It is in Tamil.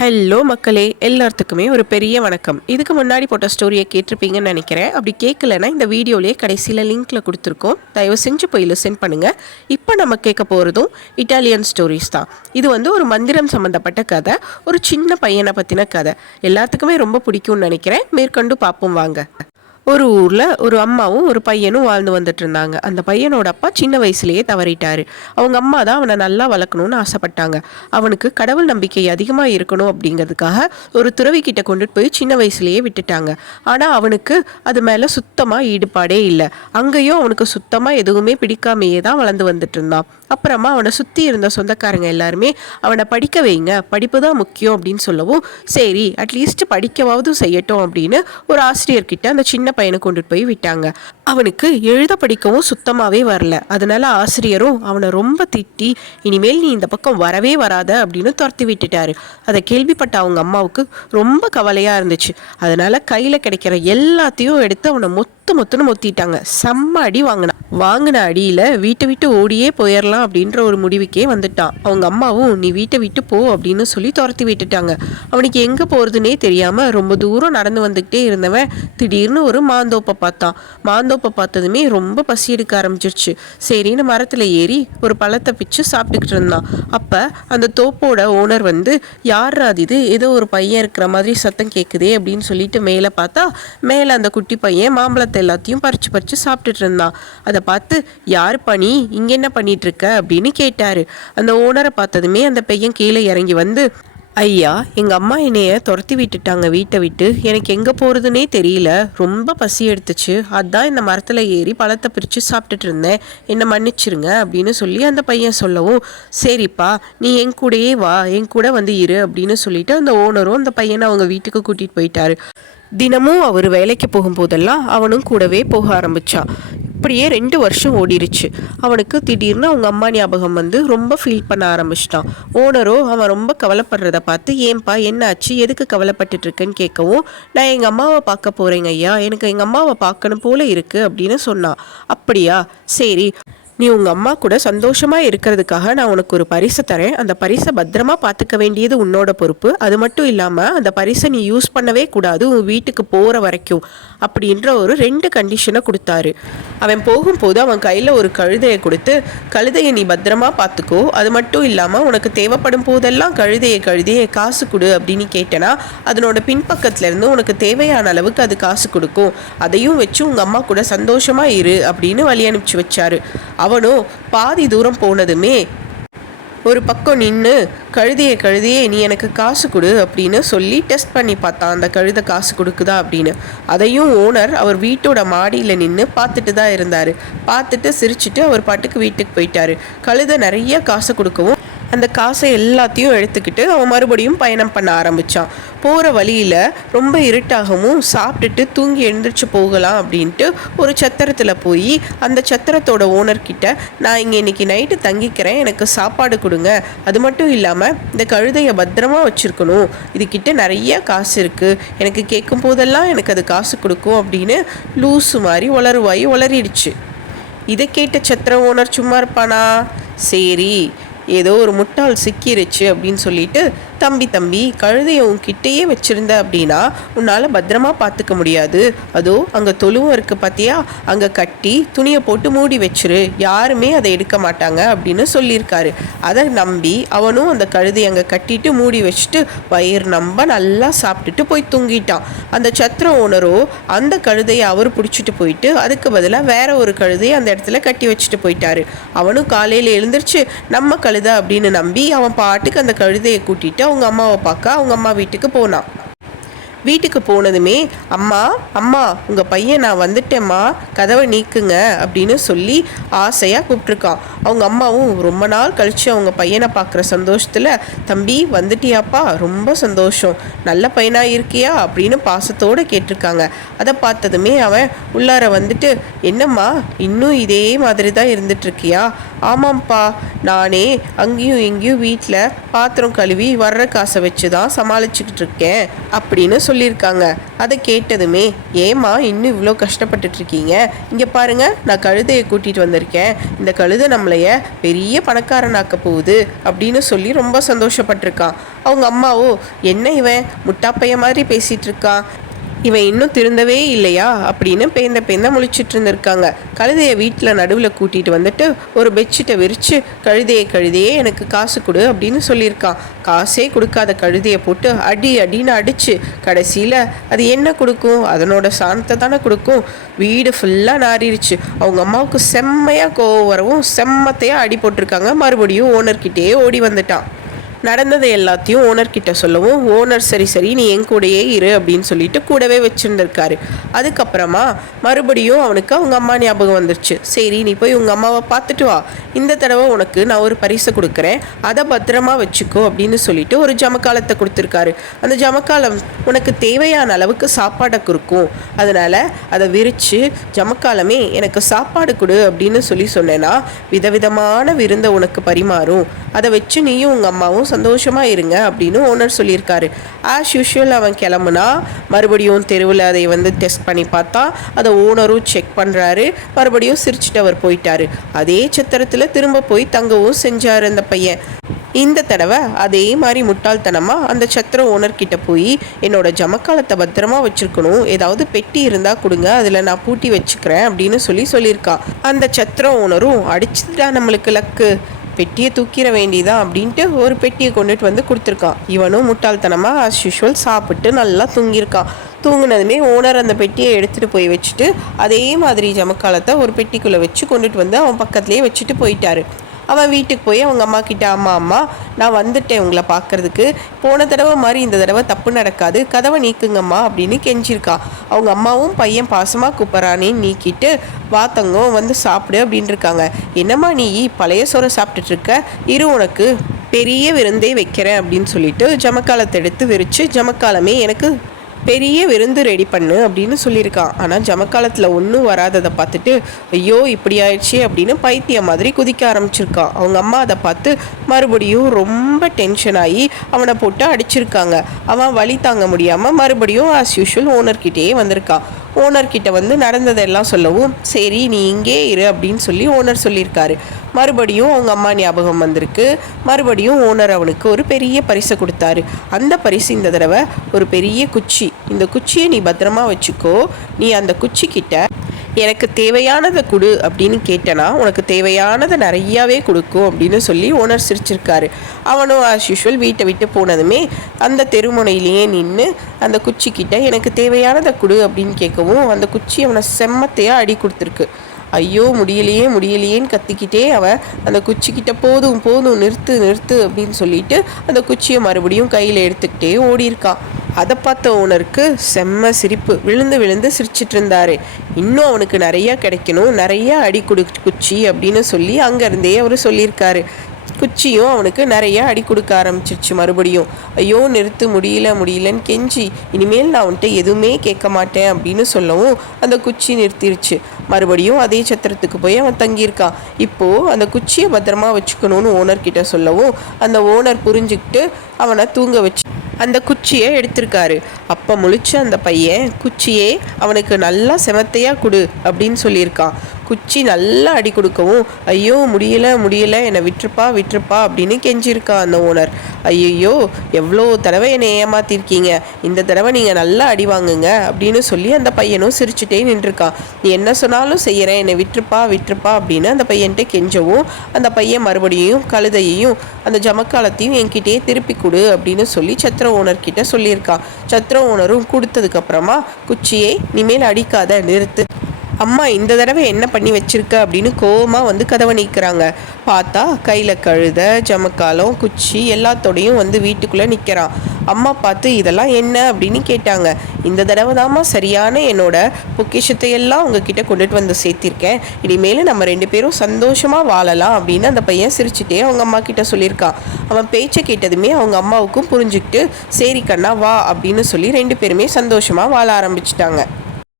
ஹலோ மக்களே, எல்லாத்துக்குமே ஒரு பெரிய வணக்கம். இதுக்கு முன்னாடி போட்ட ஸ்டோரியை கேட்டிருப்பீங்கன்னு நினைக்கிறேன். அப்படி கேட்கலன்னா இந்த வீடியோலேயே கடைசியில் லிங்க்கில் கொடுத்துருக்கோம். தயவு செஞ்சு போய் லிசன் பண்ணுங்கள். இப்போ நம்ம கேட்க போகிறதும் இட்டாலியன் ஸ்டோரிஸ் தான். இது ஒரு மந்திரம் சம்மந்தப்பட்ட கதை, ஒரு சின்ன பையனை பற்றின கதை. எல்லாத்துக்குமே ரொம்ப பிடிக்கும்னு நினைக்கிறேன். மேற்கொண்டு பார்ப்போம் வாங்க. ஒரு ஊரில் ஒரு அம்மாவும் ஒரு பையனும் வாழ்ந்து வந்துட்டு இருந்தாங்க. அந்த பையனோட அப்பா சின்ன வயசுலேயே தவறிட்டாரு. அவங்க அம்மா தான் அவனை நல்லா வளர்க்கணும்னு ஆசைப்பட்டாங்க. அவனுக்கு கடவுள் நம்பிக்கை அதிகமாக இருக்கணும் அப்படிங்கிறதுக்காக ஒரு துறவிக்கிட்ட கொண்டுட்டு போய் சின்ன வயசுலேயே விட்டுட்டாங்க. ஆனால் அவனுக்கு அது மேலே சுத்தமாக ஈடுபாடே இல்லை. அங்கேயும் அவனுக்கு சுத்தமாக எதுவுமே பிடிக்காமையே தான் வளர்ந்து வந்துட்டு இருந்தான். அப்புறமா அவனை சுற்றி இருந்த சொந்தக்காரங்க எல்லாருமே அவனை படிக்க வைங்க, படிப்பு தான் முக்கியம் அப்படின்னு சொல்லவும், சரி அட்லீஸ்ட் படிக்கவாவது செய்யட்டும் அப்படின்னு ஒரு ஆசிரியர்கிட்ட அந்த சின்ன பையனை கொண்டுட்டு போய் விட்டாங்க. அவனுக்கு எழுத படிக்கவும் சுத்தமாகவே வரல. அதனால ஆசிரியரும் அவனை ரொம்ப திட்டி, இனிமேல் நீ இந்த பக்கம் வரவே வராத அப்படின்னு துரத்தி விட்டுட்டாரு. அதை கேள்விப்பட்ட அவங்க அம்மாவுக்கு ரொம்ப கவலையாக இருந்துச்சு. அதனால கையில் கிடைக்கிற எல்லாத்தையும் எடுத்து அவனை மொத்துன்னு மொத்திட்டாங்க. செம்ம அடி வாங்கின அடியில் வீட்டை விட்டு ஓடியே போயிடலாம் அப்படின்ற ஒரு முடிவுக்கே வந்துட்டான். அவங்க அம்மாவும் நீ வீட்டை விட்டு போ அப்படின்னு சொல்லி துரத்தி விட்டுட்டாங்க. அவனுக்கு எங்கே போகிறதுனே தெரியாமல் ரொம்ப தூரம் நடந்து வந்துக்கிட்டே இருந்தவன் திடீர்னு ஒரு மாந்தோப்பை பார்த்தான். மாந்தோப்பை பார்த்ததுமே ரொம்ப பசி எடுக்க ஆரம்பிச்சிருச்சு. சரின்னு மரத்தில் ஏறி ஒரு பழத்தை பிச்சு சாப்பிட்டுக்கிட்டு இருந்தான். அப்போ அந்த தோப்போட ஓனர் யார் அது, இது ஏதோ ஒரு பையன் இருக்கிற மாதிரி சத்தம் கேட்குதே அப்படின்னு சொல்லிட்டு மேலே பார்த்தா, மேலே அந்த குட்டி பையன் மாம்பழத்தை எல்லாத்தையும் பறிச்சு சாப்பிட்டுட்டு இருந்தான். அதை பார்த்து, யார் பணி இங்கே என்ன பண்ணிட்டு இருக்க அப்படின்னு கேட்டாரு. அந்த ஓனரை பார்த்ததுமே அந்த பையன் கீழே இறங்கி ஐயா, எங்கள் அம்மா என்னைய துரத்தி விட்டுட்டாங்க வீட்டை விட்டு. எனக்கு எங்கே போகிறதுனே தெரியல. ரொம்ப பசி எடுத்துச்சு. அதான் இந்த மரத்தில் ஏறி பழத்தை பிரித்து சாப்பிட்டுட்டு இருந்தேன். என்னை மன்னிச்சிருங்க அப்படின்னு சொல்லி அந்த பையன் சொல்லவும், சரிப்பா நீ என் கூடயே வா, என் கூட இரு அப்படின்னு சொல்லிட்டு அந்த ஓனரும் அந்த பையனை அவங்க வீட்டுக்கு கூட்டிகிட்டு போயிட்டாரு. தினமும் அவர் வேலைக்கு போகும்போதெல்லாம் அவனும் கூடவே போக ஆரம்பித்தான். இப்படியே 2 வருஷம் ஓடிருச்சு. அவனுக்கு திடீர்னு அவங்க அம்மா ஞாபகம் ரொம்ப ஃபீல் பண்ண ஆரம்பிச்சிட்டான். ஓனரோ அவன் ரொம்ப கவலைப்படுறத பார்த்து, ஏன்பா என்னாச்சு, எதுக்கு கவலைப்பட்டுட்டு இருக்கேன்னு கேட்கவும், நான் எங்கள் அம்மாவை பார்க்க போகிறேங்க ஐயா, எனக்கு எங்கள் அம்மாவை பார்க்கணும் போல இருக்குது அப்படின்னு சொன்னான். அப்படியா, சரி நீ உங்கள் அம்மா கூட சந்தோஷமாக இருக்கிறதுக்காக நான் உனக்கு ஒரு பரிசை தரேன். அந்த பரிசை பத்திரமா பார்த்துக்க வேண்டியது உன்னோட பொறுப்பு. அது மட்டும் இல்லாமல் அந்த பரிசை நீ யூஸ் பண்ணவே கூடாது உன் வீட்டுக்கு போகிற வரைக்கும் அப்படின்ற ஒரு 2 கண்டிஷனை கொடுத்தாரு. அவன் போகும்போது அவன் கையில் ஒரு கழுதையை கொடுத்து, கழுதையை நீ பத்திரமா பார்த்துக்கோ, அது மட்டும் இல்லாமல் உனக்கு தேவைப்படும் போதெல்லாம் கழுதையை காசு கொடு அப்படின்னு கேட்டனா அதனோட பின்பக்கத்துலேருந்து உனக்கு தேவையான அளவுக்கு அது காசு கொடுக்கும். அதையும் வச்சு உங்கள் அம்மா கூட சந்தோஷமாக இரு அப்படின்னு வழி அனுப்பிச்சு வச்சாரு. அவனோ பாதி தூரம் போனதுமே ஒரு பக்கம் நின்று, கழுதையே நீ எனக்கு காசு கொடு அப்படின்னு சொல்லி டெஸ்ட் பண்ணி பார்த்தான், அந்த கழுதை காசு கொடுக்குதா அப்படின்னு. அதையும் ஓனர் அவர் வீட்டோட மாடியில் நின்று பார்த்துட்டு தான் இருந்தார். பார்த்துட்டு சிரிச்சுட்டு அவர் பாட்டுக்கு வீட்டுக்கு போயிட்டாரு. கழுதை நிறைய காசு கொடுக்கவும் அந்த காசை எல்லாத்தையும் எடுத்துக்கிட்டு அவன் மறுபடியும் பயணம் பண்ண ஆரம்பித்தான். போகிற வழியில் ரொம்ப இருட்டாகவும் சாப்பிட்டுட்டு தூங்கி எழுந்திரிச்சு போகலாம் அப்படின்ட்டு ஒரு சத்திரத்தில் போய் அந்த சத்திரத்தோட ஓனர்கிட்ட, நான் இங்கே இன்றைக்கி நைட்டு தங்கிக்கிறேன், எனக்கு சாப்பாடு கொடுங்க, அது மட்டும் இல்லாமல் இந்த கழுதையை பத்திரமா வச்சுருக்கணும், இதுக்கிட்ட நிறைய காசு இருக்குது, எனக்கு கேட்கும் போதெல்லாம் எனக்கு அது காசு கொடுக்கும் அப்படின்னு லூஸு மாதிரி உளறிடுச்சு. இதை கேட்ட சத்திர ஓனர் சும்மா இருப்பானா? சரி ஏதோ ஒரு முட்டாள் சிக்கிருச்சு அப்படின்னு சொல்லிட்டு, தம்பி கழுதையை உன்கிட்டயே வச்சுருந்த அப்படின்னா உன்னால் பத்திரமா பார்த்துக்க முடியாது. அதோ அங்கே தொழுவும் இருக்குது பார்த்தியா, அங்கே கட்டி துணியை போட்டு மூடி வச்சிரு, யாருமே அதை எடுக்க மாட்டாங்க அப்படின்னு சொல்லியிருக்காரு. அதை நம்பி அவனும் அந்த கழுதையை அங்கே கட்டிட்டு மூடி வச்சுட்டு வயிறு நம்ப நல்லா சாப்பிட்டுட்டு போய் தூங்கிட்டான். அந்த சத்திர ஓனரோ அந்த கழுதையை அவர் பிடிச்சிட்டு போயிட்டு அதுக்கு பதிலாக வேற ஒரு கழுதையை அந்த இடத்துல கட்டி வச்சுட்டு போயிட்டாரு. அவனும் காலையில் எழுந்திரிச்சு நம்ம கழுதை அப்படின்னு நம்பி அவன் பாட்டுக்கு அந்த கழுதையை கூட்டிட்டு அவங்க அம்மாவை பார்க்க அவங்க அம்மா வீட்டுக்கு போனான். வீட்டுக்கு போனதுமே, அம்மா உங்கள் பையன் நான் வந்துட்டேம்மா, கதவை நீக்குங்க அப்படின்னு சொல்லி ஆசையாக கூப்பிட்ருக்கான். அவங்க அம்மாவும் ரொம்ப நாள் கழித்து அவங்க பையனை பார்க்குற சந்தோஷத்தில், தம்பி வந்துட்டியாப்பா, ரொம்ப சந்தோஷம், நல்ல பையனாக இருக்கியா அப்படின்னு பாசத்தோடு கேட்டிருக்காங்க. அதை பார்த்ததுமே அவன் உள்ளார என்னம்மா இன்னும் இதே மாதிரி தான் இருந்துட்டுருக்கியா, ஆமாம்ப்பா, நானே அங்கேயும் இங்கேயும் வீட்டில் பாத்திரம் கழுவி வர்ற காசை வச்சு தான் சமாளிச்சுக்கிட்டு இருக்கேன் அப்படின்னு சொல்லியிருக்காங்க. அதை கேட்டதுமே, ஏம்மா இன்னும் இவ்வளோ கஷ்டப்பட்டுட்ருக்கீங்க, இங்கே பாருங்க, நான் கழுதையை கூட்டிகிட்டு வந்திருக்கேன், இந்த கழுதை நம்மளைய பெரிய பணக்காரனாக்க போகுது அப்படின்னு சொல்லி ரொம்ப சந்தோஷப்பட்டிருக்கான். அவங்க அம்மாவோ, என்ன இவன் முட்டாப்பைய மாதிரி பேசிகிட்டு இருக்கான், இவன் இன்னும் திருந்தவே இல்லையா அப்படின்னு பேந்த முழிச்சிட்டு இருந்திருக்காங்க. கழுதையை வீட்டில் நடுவில் கூட்டிகிட்டு வந்துட்டு ஒரு பெட்ஷீட்டை விரித்து, கழுதையே எனக்கு காசு கொடு அப்படின்னு சொல்லியிருக்கான். காசே கொடுக்காத கழுதையை போட்டு அடின்னு அடித்து கடைசியில் அது என்ன கொடுக்கும், அதனோட சாணத்தை தானே கொடுக்கும். வீடு ஃபுல்லாக நாறிடுச்சு. அவங்க அம்மாவுக்கு செம்மையாக கோவம் வரவும் செம்மத்தையாக அடி போட்டிருக்காங்க. மறுபடியும் ஓனர்கிட்டே ஓடி வந்துட்டான். நடந்தது எல்லாத்தையும் ஓனர்கிட்ட சொல்லவும், ஓனர் சரி நீ என் கூடயே இரு அப்படின்னு சொல்லிட்டு கூடவே வச்சுருந்துருக்காரு. அதுக்கப்புறமா மறுபடியும் அவனுக்கு அவங்க அம்மா ஞாபகம் வந்துருச்சு. சரி, நீ போய் உங்கள் அம்மாவை பார்த்துட்டு வா, இந்த தடவை உனக்கு நான் ஒரு பரிசை கொடுக்குறேன், அதை பத்திரமா வச்சுக்கோ அப்படின்னு சொல்லிட்டு ஒரு ஜமக்காலத்தை கொடுத்துருக்காரு. அந்த ஜமக்காலம் உனக்கு தேவையான அளவுக்கு சாப்பாடை கொடுக்கும், அதனால் அதை விரித்து, ஜமக்காலமே எனக்கு சாப்பாடு கொடு அப்படின்னு சொன்னேன்னா விதவிதமான விருந்தை உனக்கு பரிமாறும், அதை வச்சு நீயும் உங்கள் அம்மாவும் சந்தோஷமாக இருங்க அப்படின்னு ஓனர் சொல்லியிருக்காரு. ஆஸ் யூஷுவல் அவன் கிளம்புனா மறுபடியும் தெருவில் அதை டெஸ்ட் பண்ணி பார்த்தா அதை ஓனரும் செக் பண்ணுறாரு. மறுபடியும் சிரிச்சுட்டு அவர் போயிட்டாரு. அதே சத்திரத்தில் திரும்ப போய் தங்கவும் செஞ்சார் அந்த பையன். இந்த தடவை அதே மாதிரி முட்டாள்தனமாக அந்த சத்திரம் ஓனர்கிட்ட போய், என்னோட ஜமக்காலத்தை பத்திரமா வச்சுருக்கணும், ஏதாவது பெட்டி இருந்தால் கொடுங்க, அதில் நான் பூட்டி வச்சுக்கிறேன் அப்படின்னு சொல்லியிருக்கான். அந்த சத்திரம் ஓனரும், அடிச்சுட்டா நம்மளுக்கு லக்கு, பெட்டியை தூக்கிட வேண்டியதான் அப்படின்ட்டு ஒரு பெட்டியை கொண்டுட்டு கொடுத்துருக்கான். இவனும் முட்டாள்தனமாக ஆஸ் யூஷுவல் சாப்பிட்டு நல்லா தூங்கியிருக்கான். தூங்கினதுமே ஓனர் அந்த பெட்டியை எடுத்துகிட்டு போய் வச்சுட்டு அதே மாதிரி ஜமக்காலத்தை ஒரு பெட்டிக்குள்ளே வச்சு கொண்டுட்டு அவன் பக்கத்துலேயே வச்சுட்டு போயிட்டாரு. அவன் வீட்டுக்கு போய் அவங்க அம்மா கிட்ட, அம்மா நான் வந்துட்டேன் உங்களை பார்க்கறதுக்கு, போன தடவை மாதிரி இந்த தடவை தப்பு நடக்காது, கதவை நீக்குங்கம்மா அப்படின்னு கெஞ்சிருக்கான். அவங்க அம்மாவும் பையன் பாசமாக கூப்பிட்றானேன்னு நீக்கிட்டு, வா தங்கம் சாப்பிடு அப்படின்னு இருக்காங்க. என்னம்மா நீ பழைய சோறை சாப்பிட்டுட்டு இருக்க, இரு உனக்கு பெரிய விருந்தே வைக்கிறேன் அப்படின்னு சொல்லிட்டு ஜமக்காலத்தை எடுத்து விரித்து, ஜமக்காலமே எனக்கு பெரிய விருந்து ரெடி பண்ணு அப்படின்னு சொல்லியிருக்கான். ஆனால் ஜமக்காலத்தில் ஒன்றும் வராததை பார்த்துட்டு, ஐயோ இப்படி ஆயிடுச்சு அப்படின்னு பைத்தியம் மாதிரி குதிக்க ஆரம்பிச்சிருக்கான். அவங்க அம்மா அதை பார்த்து மறுபடியும் ரொம்ப டென்ஷன் ஆகி அவனை போட்டு அடிச்சிருக்காங்க. அவன் வலி தாங்க முடியாமல் மறுபடியும் ஆஸ் யூஷுவல் ஓனர்கிட்டயே வந்திருக்கான். ஓனர்கிட்ட நடந்ததெல்லாம் சொல்லவும், சரி நீ இங்கே இரு அப்படின்னு சொல்லி ஓனர் சொல்லியிருக்காரு. மறுபடியும் அவங்க அம்மா ஞாபகம் வந்திருக்கு. மறுபடியும் ஓனர் அவனுக்கு ஒரு பெரிய பரிசை கொடுத்தாரு. அந்த பரிசு இந்த தடவை ஒரு பெரிய குச்சி. இந்த குச்சியை நீ பத்திரமா வச்சுக்கோ, நீ அந்த குச்சிக்கிட்ட எனக்கு தேவையானதை கொடு அப்படின்னு கேட்டனா உனக்கு தேவையானதை நிறையாவே கொடுக்கும் அப்படின்னு சொல்லி ஓனர் சிரிச்சிருக்காரு. அவனும் ஆஸ் யூஷுவல் வீட்டை விட்டு போனதுமே அந்த தெருமுனையிலேயே நின்று அந்த குச்சிக்கிட்ட எனக்கு தேவையானதை கொடு அப்படின்னு கேட்கவும் அந்த குச்சி அவனை செம்மத்தையாக அடி கொடுத்துருக்கு. ஐயோ முடியலையேன்னு கத்திக்கிட்டே அவன் அந்த குச்சிக்கிட்ட போதும் நிறுத்து அப்படின்னு சொல்லிட்டு அந்த குச்சியை மறுபடியும் கையில் எடுத்துக்கிட்டே ஓடியிருக்கான். அதை பார்த்த ஓனருக்கு செம்ம சிரிப்பு, விழுந்து சிரிச்சிட்டு இருந்தாரு. இன்னும் அவனுக்கு நிறையா கிடைக்கணும், நிறையா அடி குச்சி அப்படின்னு சொல்லி அங்கேருந்தே அவர் சொல்லியிருக்காரு. குச்சியும் அவனுக்கு நிறையா அடி கொடுக்க ஆரம்பிச்சிருச்சு. மறுபடியும் ஐயோ நிறுத்து, முடியலன்னு கெஞ்சி, இனிமேல் நான் அவன்கிட்ட எதுவுமே கேட்க மாட்டேன் அப்படின்னு சொல்லவும் அந்த குச்சி நிறுத்திருச்சு. மறுபடியும் அதே சத்திரத்துக்கு போய் அவன் தங்கியிருக்கான். இப்போது அந்த குச்சியை பத்திரமா வச்சுக்கணும்னு ஓனர்கிட்ட சொல்லவும் அந்த ஓனர் புரிஞ்சுக்கிட்டு அவனை தூங்க வச்சு அந்த குச்சியை எடுத்திருக்காரு. அப்போ முழிச்சு அந்த பையன் குச்சியே அவனுக்கு நல்லா செமத்தையாக கொடு அப்படின்னு சொல்லியிருக்கான். குச்சி நல்லா அடி கொடுக்கவும், ஐயோ முடியல என்னை விட்டுருப்பா அப்படின்னு கெஞ்சிருக்கான் அந்த ஓனர். ஐயோ எவ்வளோ தடவை என்னை ஏமாத்திருக்கீங்க, இந்த தடவை நீங்கள் நல்லா அடி வாங்குங்க அப்படின்னு சொல்லி அந்த பையனும் சிரிச்சுட்டே நின்றுருக்கான். நீ என்ன சொன்னாலும் செய்கிறேன், என்னை விட்டுருப்பா அப்படின்னு அந்த பையன்கிட்ட கெஞ்சவும் அந்த பையன் மறுபடியும் கழுதையையும் அந்த ஜமக்காலத்தையும் என்கிட்டயே திருப்பி கொடு அப்படின்னு சொல்லி சத்திர ஓனர்கிட்ட சொல்லியிருக்கான். சத்திர ஓனரும் கொடுத்ததுக்கப்புறமா குச்சியை இனிமேல் அடிக்காத, நிறுத்து, அம்மா இந்த தடவை என்ன பண்ணி வச்சிருக்க அப்படின்னு கோவமாக கதவை நீக்கிறாங்க. பார்த்தா கையில் கழுத, ஜமக்காலம், குச்சி எல்லாத்தோடையும் வீட்டுக்குள்ளே நிற்கிறான். அம்மா பார்த்து இதெல்லாம் என்ன அப்படின்னு கேட்டாங்க. இந்த தடவை தாம்மா சரியான என்னோட பொக்கிஷத்தை எல்லாம் உங்ககிட்ட கொண்டுட்டு சேர்த்திருக்கேன், இனிமேல் நம்ம 2 பேரும் சந்தோஷமாக வாழலாம் அப்படின்னு அந்த பையன் சிரிச்சுட்டே அவங்க அம்மா கிட்ட சொல்லியிருக்கான். அவன் பேச்சை கேட்டதுமே அவங்க அம்மாவுக்கும் புரிஞ்சுக்கிட்டு, சரி கண்ணா வா அப்படின்னு சொல்லி 2 பேருமே சந்தோஷமாக வாழ ஆரம்பிச்சிட்டாங்க.